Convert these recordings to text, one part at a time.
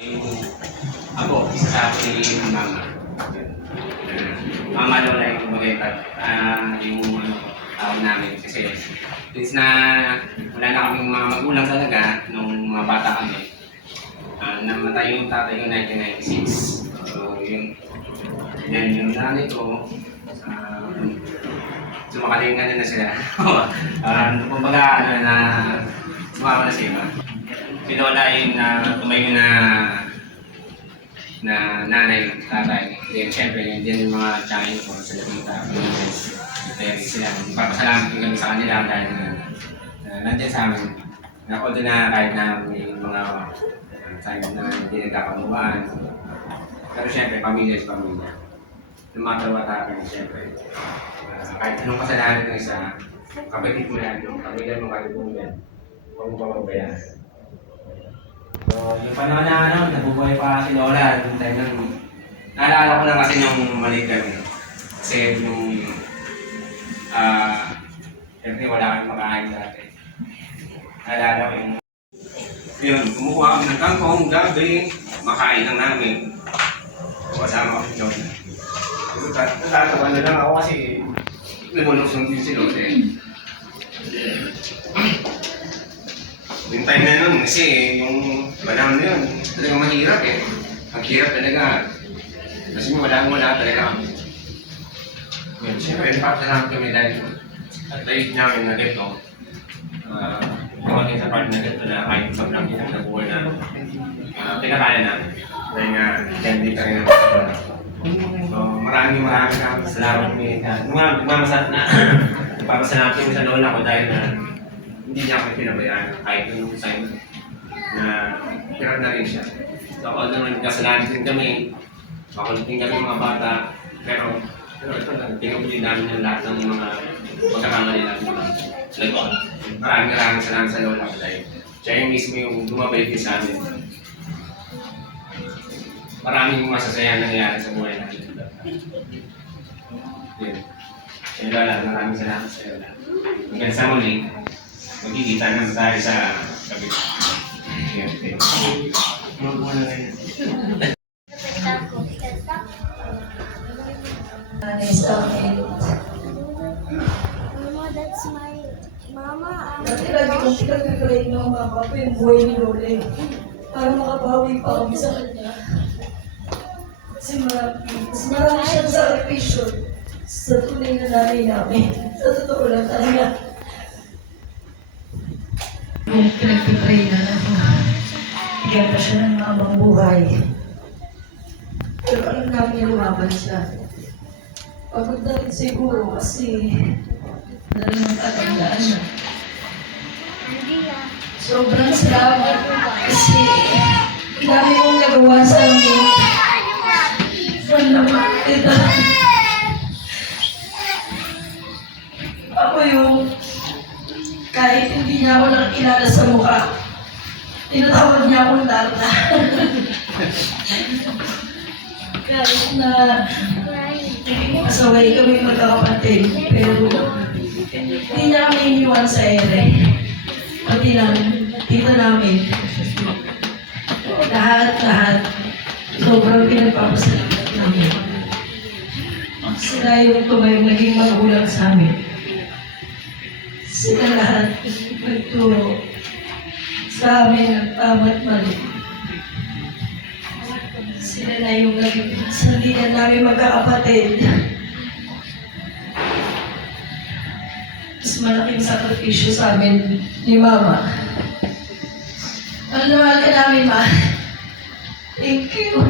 Yung ako, isa sa akin yung mama. Mama lola yung bagay yung tawag namin. Kasi since na wala na kaming mga magulang talaga nung mga bata kami. Namatay yung tatay ko 1996. So yung nanay ko, sumakalingan na sila. Kumbaga sumama na sila. Si Lola yung tumayo na nanay, tatay. Then siyempre, yun din yung mga tiyahin ko sa Lapita, Terry sila. Papasalamat kami sa kanila dahil nandiyan sa amin. Although na kahit na may mga time na hindi nagkakamuhaan. Pero siyempre, pamilya is pamilya. No matter what happens, siyempre. Kahit anong kasalanan ng isa, kapatid mo yan, pamilya mo kahit kung yan. Huwag mo pa magbayaran. So, yung panahon na nabubuhay pa si Lola, yung time nang naalala ko lang kasi yung maliit kami. Kasi yung siyempre wala kami makain dati. Naalala ko yun, kumukuha kami ng kangkong, gabi, makain lang namin. Kasama ko si Lola. Natatawa na lang ako kasi lumulungsong din si Lola eh. Yung time na nun, kasi yung panahon na yun, talagang mahirap eh. Ang hirap talaga. Kasi wala talaga kami. Ngayon, siyempre, napapasalamat kami dahil at daig namin na gito. Kumating sa part na gito na kahit sobrang hirap na buhay na pinakaya namin. Dahil nga, dyan dito rin ang so, maraming salamat kami. Nagpapasalamat kami sa lola ko dahil na hindi niya kami pinabayaan kahit yung time na hirap na rin siya. So ako naman kasalanan din kami, makulit din kami mga bata, pero ito lang, tinubuli namin yung lahat ng mga pagkakamali namin. Maraming salamat sa lola ko dahil siya yung mismo yung bumabalik din sa amin. Maraming masasaya nangyayari sa buhay namin. Yun. Kaya lola, maraming salamat sa lola. Hanggang sa muli, magkikita naman tayo sa kabit. Mama, that's my mama. Lagi kong pinag-pray ng mga kapo yung buhay ni Lola para makabawi pa kami sa kanya. Kasi marami siyang sakripisyo sa tunay na nanay namin. Sa totoo lang talaga. Kung pinag-pray na ako, bigyan pa siya ng mamang buhay. Pero alam namin lumaban siya. Pagod na rin siguro kasi nalang katandaan na. Sobrang salamat kasi dami kong nagawa sa amin. Salamat kita. Ako yung kahit hindi niya ako nakilala sa mukha, tinatawag niya akong Tarta. Kahit na kasaway kami magkakapatid, pero hindi niya kami iniwan sa ere. Pati lang, tita namin. Lahat, sobrang pinagpapasalamat namin. Sila yung tumayong naging magulang sa amin. Sila lahat nagturo sa amin ng tama't mali. Sila na yung naging sandigan namin magkakapatid. Mas malaking sakripisyo sa amin ni Mama. Mahal na mahal ka namin, Ma. Thank you.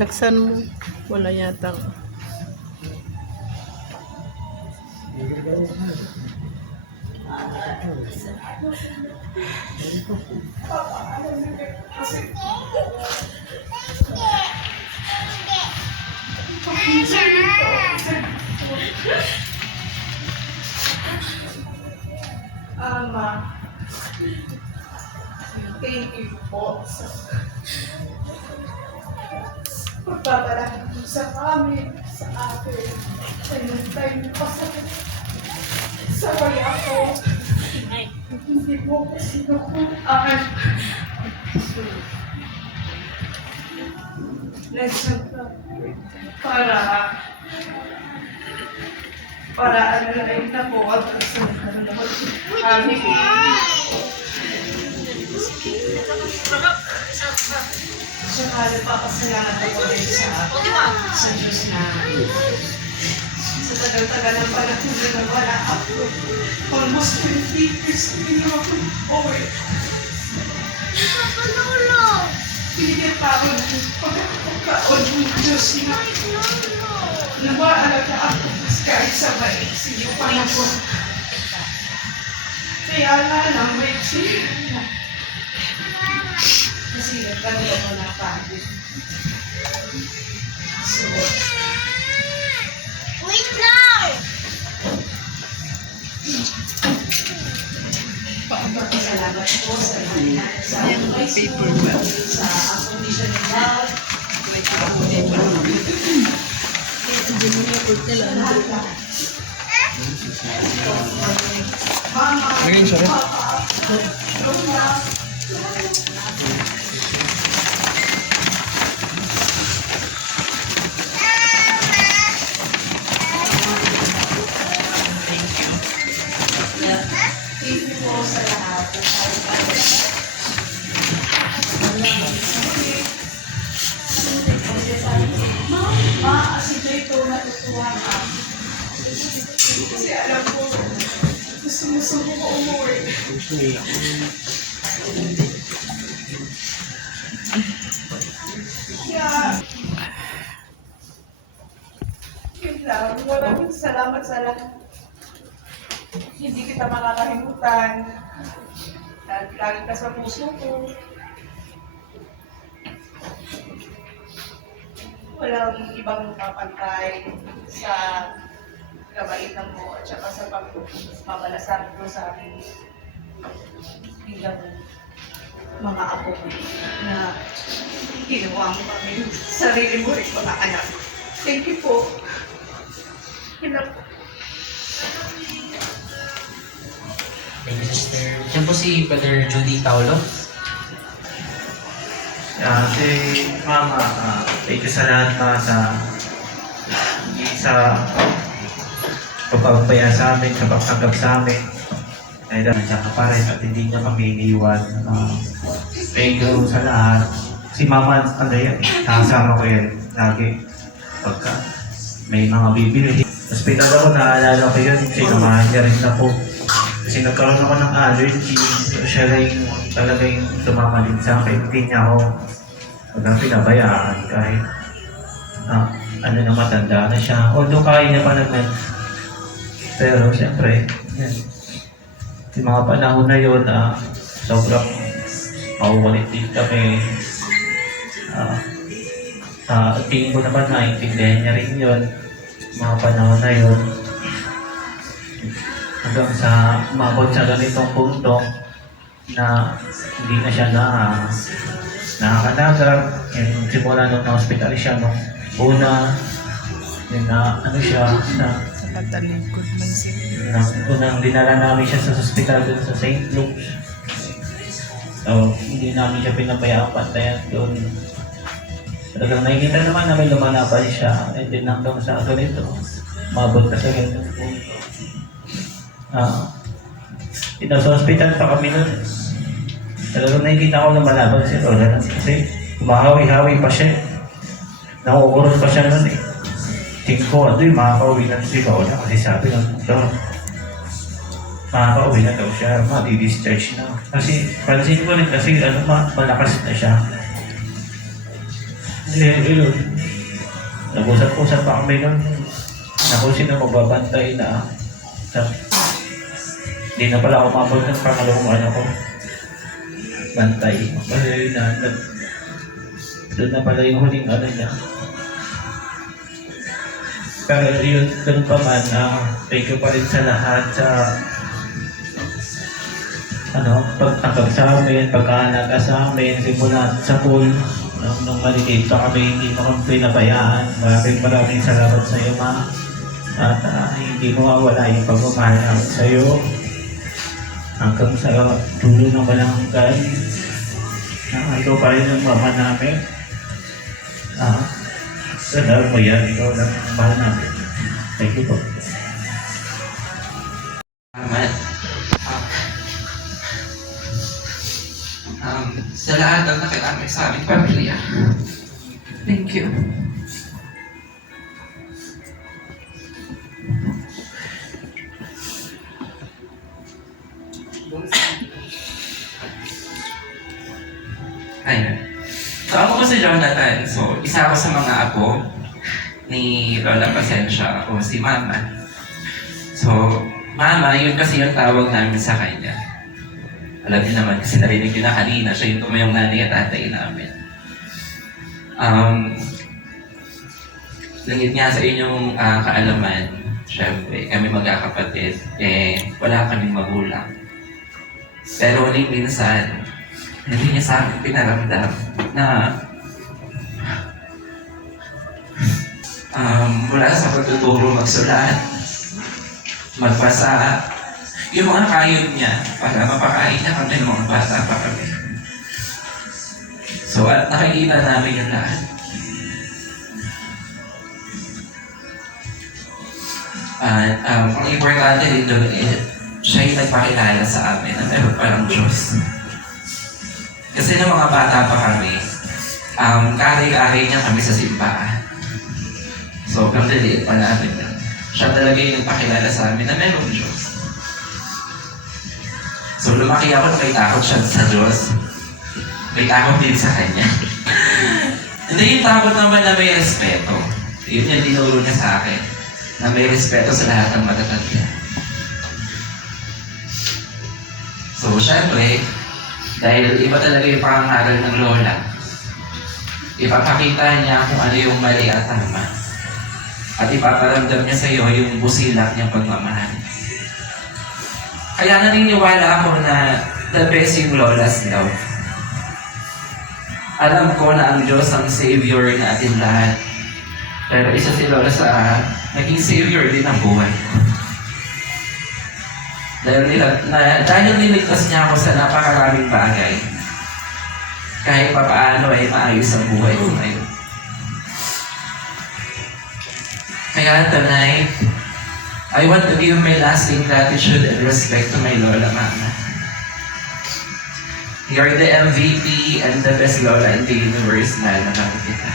Laksan mo. Wala yata. Ama, thank you po sa pagpapalaki sa amin, sa akin, sa yung time pa sa Sorry ako. Hindi mo kasi ako akin. Para ano na rin na po at saka nagpapasalamat ako rin sa Diyos na sa tagal-tagal ng panahon na nawala ako. Almost 20 years hindi ako uwi. Pinigyan pa ako ng pagkakaon ng Diyos na maalaga ako kahit sa maiksi yung panahon. Kaya nga lang, may sila. Kasi nagkaroon ako ng pagod. So, Wait lang! salamat po sa kanila, sa advice mo, sa condition ng bawat. Mama, Papa, Lola. Thank you po sa lahat. Ma, kasi ito natutuwa ka. Kasi alam ko, gusto ko umuwi. Kaya, yun lang. Maraming salamat sa lahat. Hindi kita makakalimutan. Lagi ka sa puso ko. Walang ibang papantay sa kabaitan mo at saka sa pagmamalasakit mo sa akin bilang mga apo mo na ginawa mo kami sarili mo rin mga anak. Thank you po. Yun lang po. Thank you, sister. Yan po si Brother Judy Paulo. Si Mama, thank you sa lahat sa pagpapaya sa amin, sa pagtanggap sa amin. Dahil nandiyan ka pa rin at hindi niya kami iniwan. Thank you sa lahat. Si Mama, ano yan, nakasama ko yan lagi. Pagka may mga bibili. Tapos pinag ako, naalala ko yun, sinamahan niya rin na po. Kasi nagkaroon ako ng allergy. Siya lang talaga yung sumama din sa akin. Hindi niya ako pinabayaan kahit ano na matanda na siya. Although kaya niya pa naman. Pero siyempre, yan. Yung mga panahon na yun, sobrang mauwalit din kami. Tingin ko naman naintindihan niya rin yun. Mga panahon na yun. Hanggang sa umabot sa ganitong punto na hindi na siya nakakanagat. Yung simula nung na-hospital siya nung una, yun na ano siya na Talikod man siya. unang dinala namin siya sa hospital dun sa St. Luke's. So, hindi namin siya pinabayaan pantayan doon. Talagang nakikita naman na may lumalaban siya. And then hanggang sa ganito, umabot na sa ganitong punto. Sa hospital pa kami nun. Talagang nakikita ko lumalaban si Lola kasi kumahawi-hawi pa siya. Nakukurot pa siya nun eh. Tingin ko, makakauwi na si Lola kasi sabi ng doktor, makakauwi na daw siya, mati-discharge na. Kasi pansin ko rin kasi malakas na siya. Yun. Nag-usap-usap pa kami nun. Ako sino magbabantay na hindi na pala umabot ng pangalawang ano ko. Bantay. Kasi doon na pala yung huling ano niya. Pero yun, doon pa man, thank you pa rin sa lahat sa pagtanggap sa amin, pagkaalaga sa amin, simula sa pool. Nung maliliit pa kami, hindi mo kami pinabayaan. Maraming salamat sa iyo, Ma. At hindi mawawala yung pagmamahal namin sa'yo hanggang sa dulo ng malanggan na ikaw pa rin ang mama namin. Sadar mo yan, ikaw lang ang mahal namin. Thank you po. Salamat. Sa lahat ng nakiramay sa aming pamilya. Thank you. Ayun. So ako po si Jonathan. So isa ako sa mga apo ni Lola Pasensya. Ako si Mama. So, Mama, yun kasi yung tawag namin sa kanya. Alam niyo naman kasi narinig yun na kanina. Siya yung tumayong nanay at tatay namin. Langit nga sa inyong kaalaman, syempre, kami magkakapatid, wala kaming magulang. Pero uling minsan, hindi niya sa akin pinaramdam na mula sa pagtuturo magsulat, magbasa, yung mga kayod niya para mapakain niya kami ng mga bata pa kami. So at nakikita namin yung lahat. At ang importante rin doon siya yung nagpakilala sa amin na meron palang Diyos. Kasi ng mga bata pa kami, kari-kari niya kami sa simbahan. So, ang diliit pa namin yun. Siya talaga yung nagpakilala sa amin na merong Diyos. So, lumaki ako na may takot siya sa Diyos. May takot din sa Kanya. Hindi yung takot naman na may respeto. Yun yung tinuro niya sa akin. Na may respeto sa lahat ng matatanda. So, syempre, dahil iba talaga yung pangangaral ng Lola, ipapakita niya kung ano yung mali at tama. At ipaparamdam niya sa iyo yung busilak niyang pagmamahal. Kaya naniniwala ako na the best yung Lola's love. Alam ko na ang Diyos ang Savior natin lahat. Pero isa si Lola sa naging Savior din ang buhay ko. Dahil niligtas niya ako sa napakaraming bagay. Kahit papaano ay maayos ang buhay ko ngayon. Kaya tonight, I want to give my lasting gratitude and respect to my Lola Mama. You're the MVP and the best Lola in the universe na nalang kita.